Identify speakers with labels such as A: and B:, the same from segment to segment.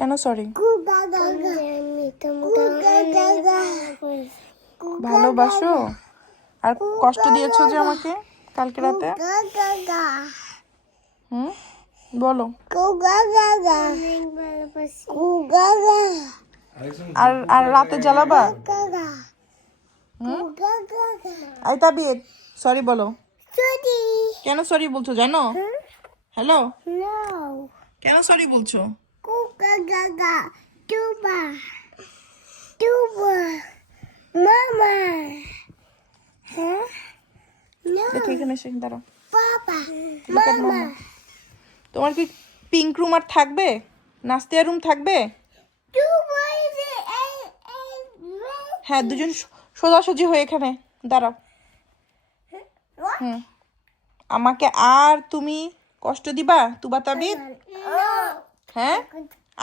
A: কেন? সরি ভালোবাসো? আর কষ্ট দিয়েছ যে আমাকে কালকে রাতে? হুম? বলো। আর আর রাতে জ্বালাবা? হুম? আই তাবিদ সরি বলো। কেন সরি বলছো? জানো? হ্যালো কেন সরি বলছো?
B: কুকা গাগা তুবা তুবা মামা হ্যাঁ no.
A: দেখি এখানে এসে দাঁড়াও। At
B: মামা
A: তোমার কি পিঙ্ক রুম আর থাকবে? নাস্তিয়া রুম থাকবে? হ্যাঁ দুজন সোজাসুজি হয়ে এখানে। দাঁড়াও। হুম। আমাকে আর তুমি কষ্ট দিবা তুবা তাবিদ হ্যাঁ?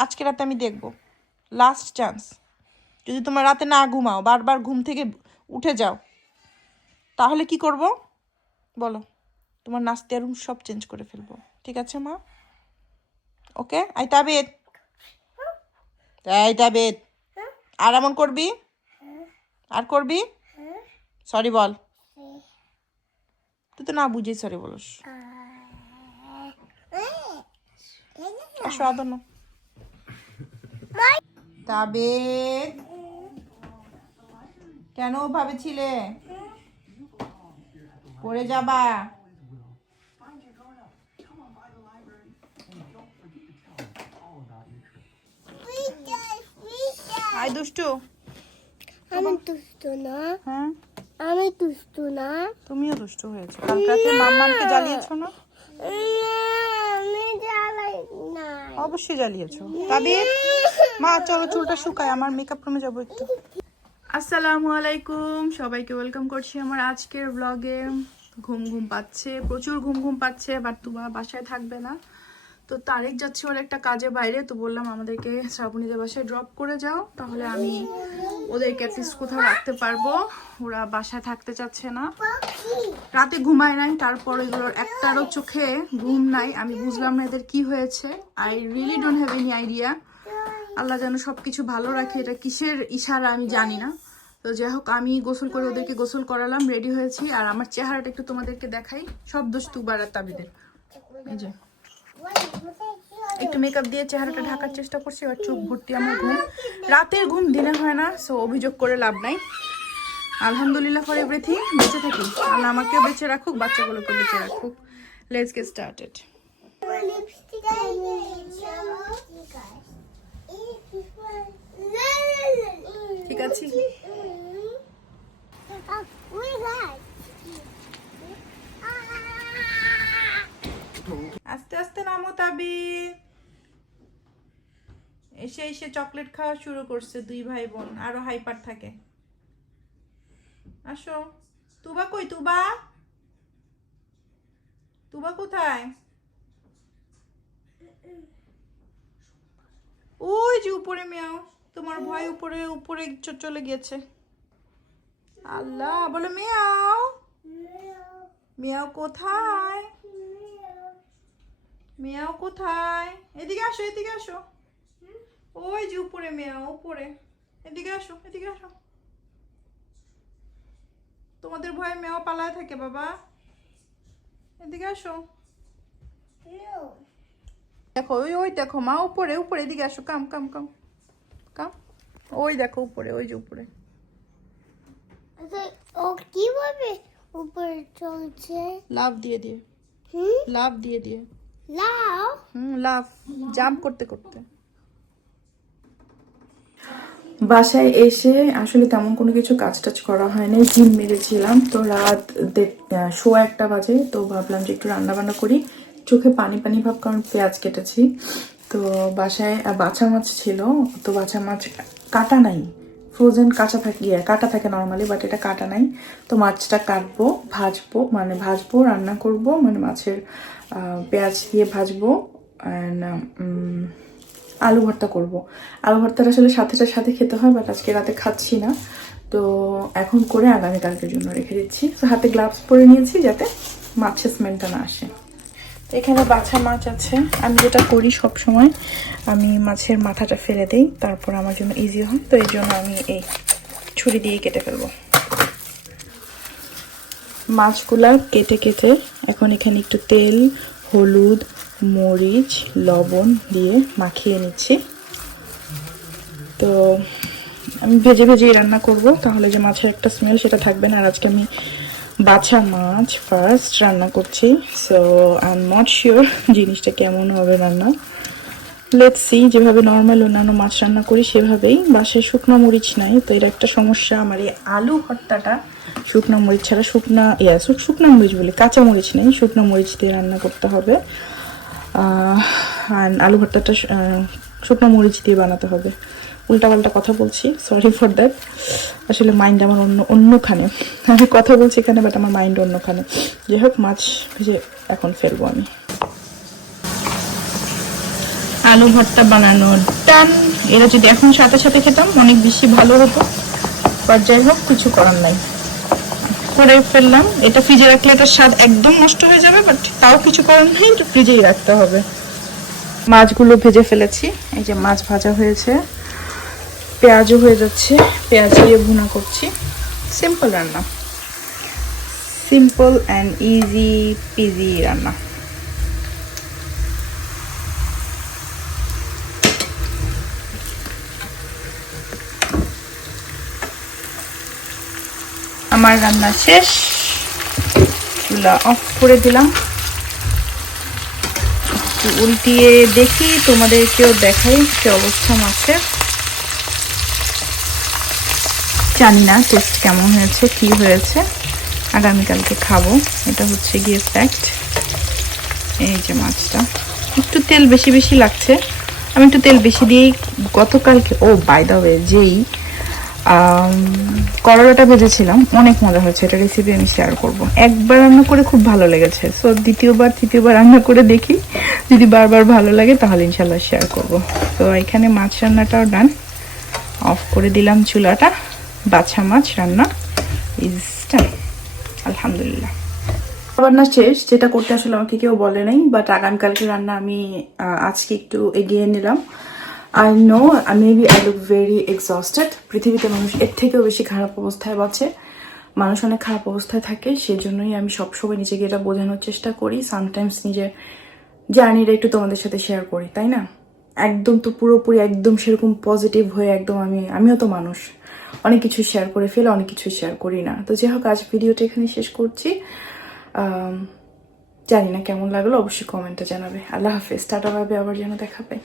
A: আজকে রাতে আমি দেখব। লাস্ট চান্স যদি তোমার রাতে না ঘুমাও, বারবার ঘুম থেকে উঠে যাও, তাহলে কি করব? বলো। তোমার নাস্তিয়া রুম সব চেঞ্জ করে ফেলব। ঠিক আছে, মা? Okay I Tabed. এই তাবেদ। আর এমন করবি? আর করবি? সরি বল। তুই তো না বুঝেই সরি বলস। তাবেদ কেন ওভাবে ছিলে পড়ে যাবা আই দুষ্টু
B: আমি দুষ্টু না।
A: হ্যাঁ?
B: আমি দুষ্টু না।
A: তুমিও দুষ্টু হয়েছো। কাল রাতে মাম্মামকে জ্বালিয়েছো না? অবশ্যই জ্বালিয়েছো। তবে মা, চলো চুলটা শুকায়, আমার মেকআপ রুমে যাব একটু। আসসালামু আলাইকুম, সবাইকে ওয়েলকাম করছি আমার আজকের ব্লগে ঘুম ঘুম পাচ্ছে, প্রচুর ঘুম ঘুম পাচ্ছে বাট তোমার বাসায় থাকবে না। তো তারেক যাচ্ছে ওর একটা কাজে বাইরে, তো বললাম আমাদেরকে শ্রাবণীদের বাসায় ড্রপ করে যাও, তাহলে আমি ওদেরকে অ্যাটলিস্ট কোথাও রাখতে পারব। ওরা বাসায় থাকতে চাচ্ছে না। রাতে ঘুমায় নাই তারপর এগুলোর একটারও চোখে ঘুম নাই। আমি বুঝলাম না এদের কি হয়েছে। I really don't have any idea Allah যেন সব কিছু ভালো রাখে এটা কিসের ইশারা আমি জানি না। তো যাই হোক আমি গোসল করে ওদেরকে গোসল করালাম রেডি হয়েছি। আর আমার চেহারাটা একটু তোমাদেরকে দেখাই। সব দোষ তুবার আর তাবিদের। এই যে। একটু মেকআপ দিয়ে চেহারাটা ঢাকার চেষ্টা করছি, আর চোখ ভর্তি আমার ঘুম। রাতের ঘুম দিনে হয় না সো অভিযোগ করে লাভ নাই। আলহামদুলিল্লাহ ফর এভরিথিং বেঁচে থাকি। আল্লাহ আমাকেও বেঁচে রাখুক, বাচ্চাগুলোকে বেঁচে রাখুক। লেটস গেট স্টার্টেড ঠিক আছে? এসে চকলেট খাওয়া শুরু করছে দুই ভাই বোন, আরও হাইপার থাকে। আসো। তুবা কই, তুবা? তুবা কোথায়? ওই যে উপরে মেয়াও, তোমার ভয় উপরে উপরে চলে গিয়েছে। আল্লাহ, বলো মেয়াও। মেয়াও কোথায়? মেয়াও কোথায়? এদিকে আসো এদিকে আসো। ওই যে উপরে মেয়াও উপরে। এদিকে আসো এদিকে আসো। তোমাদের ভয়ে মেয়াও পালায় থাকে বাবা। এদিকে আসো। দেখো ওই ওই দেখো মা উপরে উপরে এদিকে আসো। কাম কাম কাম কাম। ওই দেখো উপরে ওই যে উপরে।
B: ও কীভাবে উপরে চলছে?
A: লাভ দিয়ে দিয়ে। লাভ দিয়ে দিয়ে।
B: লাও
A: হুম লাভ জাম্প করতে করতে।
C: বাসায় এসে আসলে তেমন কোনো কিছু কাজ টাজ করা হয়নি জিম মেরেছিলাম। তো রাত আহ, একটা বাজে তো ভাবলাম যে একটু রান্না বান্না করি। চোখে পানি পানি ভাব কারণ পেঁয়াজ কেটেছি। তো বাসায় বাছা মাছ ছিল তো বাছা মাছ কাটা নাই। ফ্রোজেন কাঁচা থাকে ইয়ে, কাটা থাকে নর্মালি বাট এটা কাটা নাই। তো মাছটা কাটবো ভাজবো মানে ভাজবো রান্না করব মানে মাছের পেঁয়াজ দিয়ে ভাজবো। অ্যান্ড আলু ভর্তা করব। আলু ভর্তাটা আসলে সাথে সাথে খেতে হয় বাট আজকে রাতে খাচ্ছি না। তো এখন করে আগামীকালকের জন্য রেখে দিচ্ছি। তো হাতে গ্লাভস পরে নিয়েছি যাতে মাছের স্মেলটা না আসে।
A: এখানে বাছা মাছ আছে। আমি যেটা করি সব সময় আমি মাছের মাথাটা ফেলে দেই, তারপর আমার জন্য ইজি হয়। তো এই জন্য আমি এই ছুরি দিয়ে কেটে ফেলব। মাছগুলা কেটে কেটে এখন এখানে একটু তেল হলুদ, মরিচ, লবণ দিয়ে মাখিয়ে নিচ্ছি। তো আমি ভেজে ভেজেই রান্না করব, তাহলে যে মাছের একটা স্মেল সেটা থাকবে না। আর আজকে আমি বাছা মাছ ফার্স্ট রান্না করছি। So I am not sure জিনিসটা কেমন হবে রান্না। লেটস সি যেভাবে নর্মাল অন্যান্য মাছ রান্না করি সেভাবেই। বাসায় শুকনো মরিচ নাই, তো এর একটা সমস্যা। আমার এই আলু ভর্তাটা শুকনো মরিচ ছাড়া শুকনা, ইয়া শুকনো মরিচ বলি, কাঁচা মরিচ নেই, শুকনো মরিচ দিয়ে রান্না করতে হবে। আর আলু ভর্তাটা শুকনো মরিচ দিয়ে বানাতে হবে। উল্টাপাল্টা কথা বলছি সরি ফর দ্যাট আসলে মাইন্ড আমার অন্য অন্যখানে। আমি কথা বলছি এখানে বাট আমার মাইন্ড অন্যখানে। যাই হোক, মাছ ভেজে এখন ফেলব আমি। আলু ভর্তা বানানো টান। এরা যদি এখন সাথে সাথে খেতাম, অনেক বেশি ভালো হতো। বাট যাই হোক, কিছু করার নাই। করে ফেললাম। এটা ফ্রিজে রাখলে এটার স্বাদ একদম নষ্ট হয়ে যাবে বাট তাও কিছু করার নেই একটু ফ্রিজেই রাখতে হবে। মাছগুলো ভেজে ফেলেছি। এই যে মাছ ভাজা হয়েছে, পেঁয়াজও হয়ে যাচ্ছে, পেঁয়াজ দিয়ে ভুনা করছি। সিম্পল রান্না। সিম্পল অ্যান্ড ইজি পিজি রান্না। আমার রান্না শেষ। চুলা অফ করে দিলাম। একটু উল্টিয়ে দেখি তোমাদেরকেও দেখাই কি অবস্থা মাছের। জানি না টেস্ট কেমন হয়েছে, কি হয়েছে। আগামীকালকে খাব। এটা হচ্ছে গিয়ে ফ্যাক্ট এই যে মাছটা। একটু তেল বেশি বেশি লাগছে। আমি একটু তেল বেশি দিয়েই গতকালকে ও বাই দা ওয়ে যেই করলাটা ভেজেছিলাম। অনেক মজা হয়েছে, এটা রেসিপি আমি শেয়ার করব। একবার রান্না করে খুব ভালো লেগেছে। সো দ্বিতীয়বার, তৃতীয়বার রান্না করে দেখি। যদি বারবার ভালো লাগে, তাহলে ইনশাল্লাহ শেয়ার করব। তো এখানে মাছ রান্নাটাও ডান অফ করে দিলাম চুলাটা। বাছা মাছ রান্না ইজ আলহামদুলিল্লাহ। রান্না শেষ, যেটা করতে আসলে আমাকে কেউ বলে নাই বাট আগামীকালকে রান্না আমি আজকে একটু এগিয়ে নিলাম। I know maybe I look very exhausted পৃথিবীতে মানুষ এর থেকেও বেশি খারাপ অবস্থায় বাঁচে। মানুষ অনেক খারাপ অবস্থায় থাকে সেই জন্যই আমি সবসময় নিজেকে এটা বোঝানোর চেষ্টা করি। সামটাইমস নিজের জার্নিটা একটু তোমাদের সাথে শেয়ার করি, তাই না? একদম তো পুরোপুরি একদম সেরকম পজিটিভ হয়ে একদম আমি, আমিও তো মানুষ। অনেক কিছু শেয়ার করে ফেলে, অনেক কিছু শেয়ার করি না। তো যাই হোক, আজ ভিডিওটা এখানে শেষ করছি। জানি না কেমন লাগল, অবশ্যই কমেন্টটা জানাবে। আল্লাহ হাফেজ, টাটা ভাবে আবার যেন দেখা পাই